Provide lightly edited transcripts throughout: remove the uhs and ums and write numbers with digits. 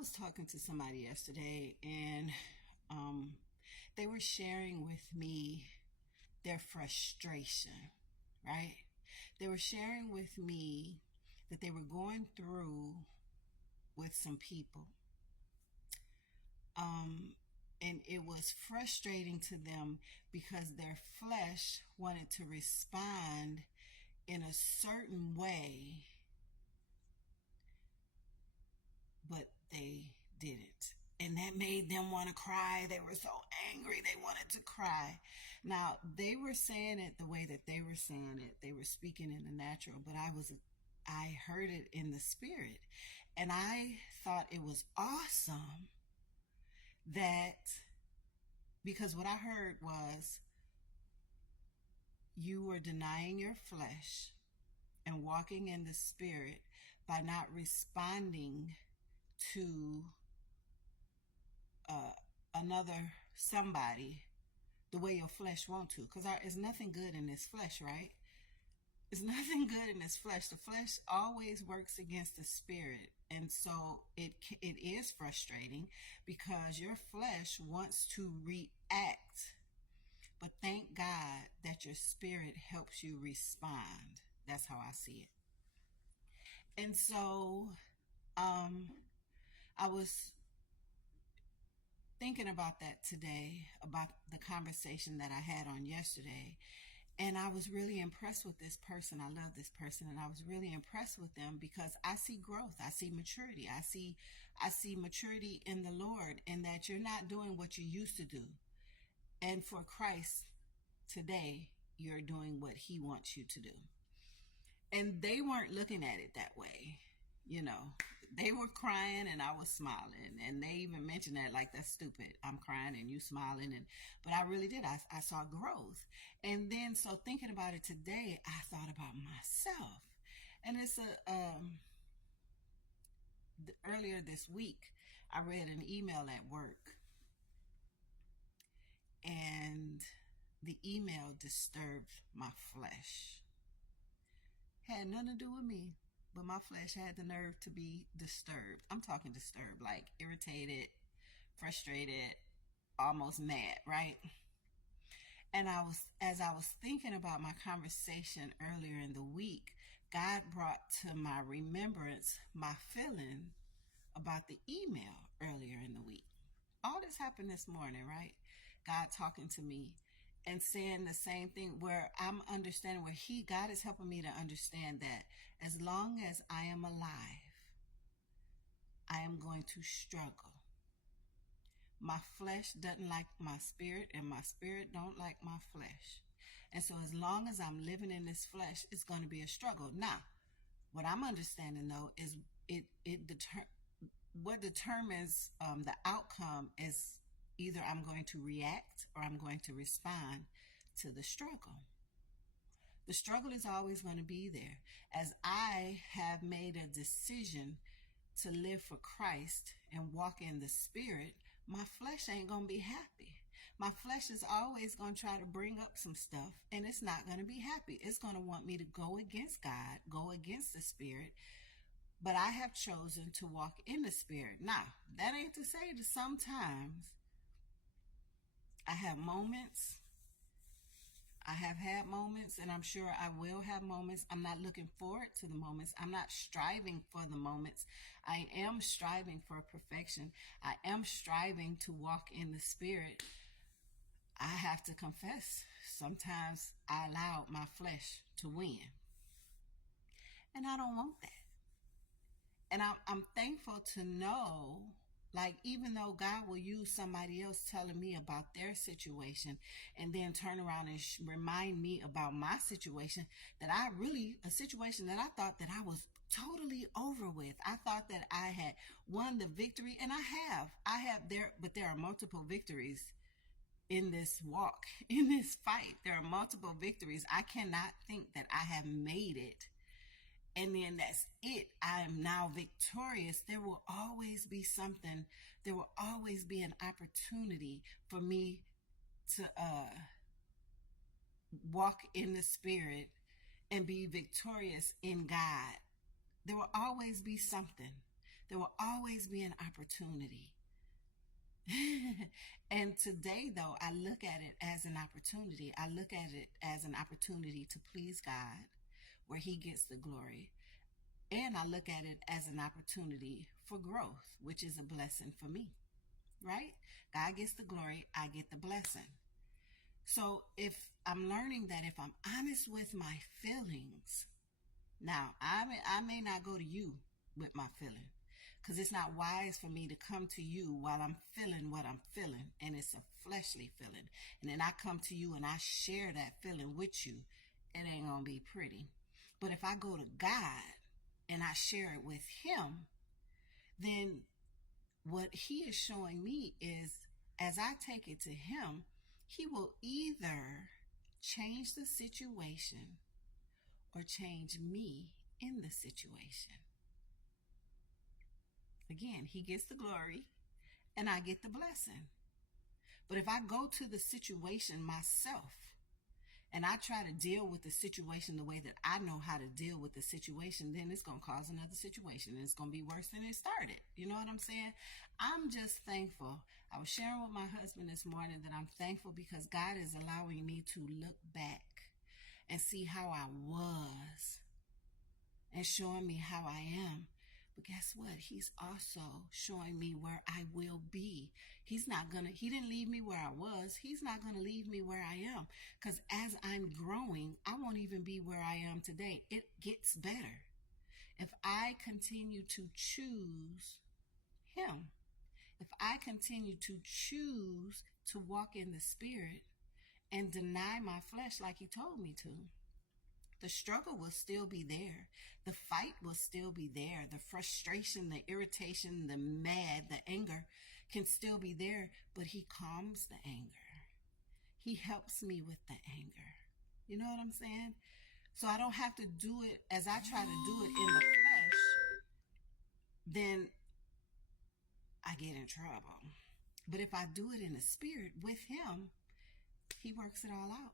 was talking to somebody yesterday, and they were sharing with me their frustration, right? They were sharing with me that they were going through with some people. And it was frustrating to them because their flesh wanted to respond in a certain way, but they didn't. And that made them want to cry. They were so angry. They wanted to cry. Now, they were saying it the way that they were saying it. They were speaking in the natural, but I heard it in the spirit. And I thought it was awesome that, because what I heard was, you were denying your flesh and walking in the spirit by not responding to another somebody the way your flesh wants to. Because there's nothing good in this flesh, right? There's nothing good in this flesh. The flesh always works against the spirit. And so it is frustrating because your flesh wants to react. But thank God that your spirit helps you respond. That's how I see it. And so I was thinking about that today, about the conversation that I had on yesterday. And I was really impressed with this person. I love this person, and I was really impressed with them because I see growth. I see maturity. I see maturity in the Lord, and that you're not doing what you used to do. And for Christ today, you're doing what he wants you to do. And they weren't looking at it that way. They were crying and I was smiling, and they even mentioned that, like, that's stupid. I'm crying and you smiling. But I really did. I saw growth. And then, so thinking about it today, I thought about myself. And it's earlier this week, I read an email at work, and the email disturbed my flesh. Had nothing to do with me, but my flesh had the nerve to be disturbed. I'm talking disturbed, like irritated, frustrated, almost mad, right? And as I was thinking about my conversation earlier in the week, God brought to my remembrance my feeling about the email earlier in the week. All this happened this morning, right? God talking to me and saying the same thing, where I'm understanding, where God is helping me to understand that as long as I am alive, I am going to struggle. My flesh doesn't like my spirit, and my spirit don't like my flesh. And so as long as I'm living in this flesh, it's going to be a struggle. Now, what I'm understanding though is what determines the outcome is either I'm going to react or I'm going to respond to the struggle. The struggle is always going to be there. As I have made a decision to live for Christ and walk in the spirit, my flesh ain't going to be happy. My flesh is always going to try to bring up some stuff, and it's not going to be happy. It's going to want me to go against God, go against the spirit. But I have chosen to walk in the spirit. Now, that ain't to say that sometimes I have moments. I have had moments, and I'm sure I will have moments. I'm not looking forward to the moments. I'm not striving for the moments. I am striving for perfection. I am striving to walk in the spirit. I have to confess, sometimes I allowed my flesh to win. And I don't want that. And I'm thankful to know, like, even though God will use somebody else telling me about their situation and then turn around and remind me about my situation, that a situation that I thought that I was totally over with. I thought that I had won the victory, and I have but there are multiple victories in this walk, in this fight. There are multiple victories. I cannot think that I have made it and then that's it. I am now victorious. There will always be something. There will always be an opportunity for me to walk in the spirit and be victorious in God. There will always be something. There will always be an opportunity. And today, though, I look at it as an opportunity. I look at it as an opportunity to please God, where He gets the glory. And I look at it as an opportunity for growth, which is a blessing for me, right? God gets the glory, I get the blessing. So if I'm learning that if I'm honest with my feelings, now I may not go to you with my feeling, because it's not wise for me to come to you while I'm feeling what I'm feeling, and it's a fleshly feeling. And then I come to you and I share that feeling with you. It ain't gonna be pretty. But if I go to God and I share it with Him, then what He is showing me is, as I take it to Him, He will either change the situation or change me in the situation. Again, He gets the glory and I get the blessing. But if I go to the situation myself and I try to deal with the situation the way that I know how to deal with the situation, then it's going to cause another situation and it's going to be worse than it started. You know what I'm saying? I'm just thankful. I was sharing with my husband this morning that I'm thankful because God is allowing me to look back and see how I was and showing me how I am. But guess what? He's also showing me where I will be. He didn't leave me where I was. He's not going to leave me where I am. Because as I'm growing, I won't even be where I am today. It gets better. If I continue to choose Him, if I continue to choose to walk in the Spirit and deny my flesh like He told me to, the struggle will still be there. The fight will still be there. The frustration, the irritation, the mad, the anger can still be there, but He calms the anger. He helps me with the anger. You know what I'm saying? So I don't have to do it as I try to do it in the flesh. Then I get in trouble. But if I do it in the Spirit with Him, He works it all out.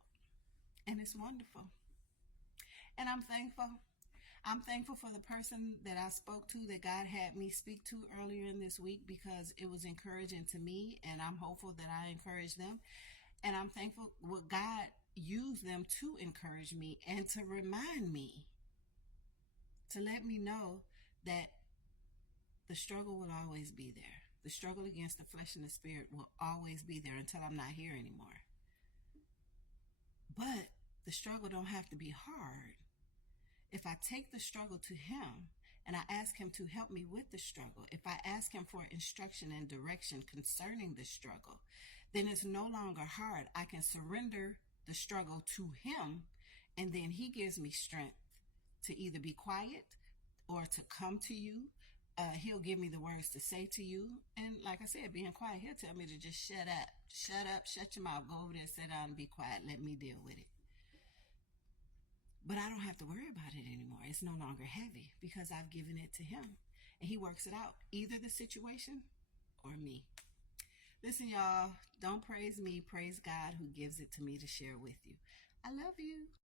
And it's wonderful. And I'm thankful. I'm thankful for the person that I spoke to, that God had me speak to earlier in this week, because it was encouraging to me, and I'm hopeful that I encouraged them. And I'm thankful what God used them to encourage me and to remind me, to let me know that the struggle will always be there. The struggle against the flesh and the spirit will always be there until I'm not here anymore. But the struggle don't have to be hard. If I take the struggle to Him and I ask Him to help me with the struggle, if I ask Him for instruction and direction concerning the struggle, then it's no longer hard. I can surrender the struggle to Him, and then He gives me strength to either be quiet or to come to you. He'll give me the words to say to you. And like I said, being quiet, He'll tell me to just shut up, shut your mouth, go over there, sit down and be quiet. Let me deal with it. But I don't have to worry about it anymore. It's no longer heavy because I've given it to Him, and He works it out, either the situation or me. Listen, y'all, don't praise me, praise God who gives it to me to share with you. I love you.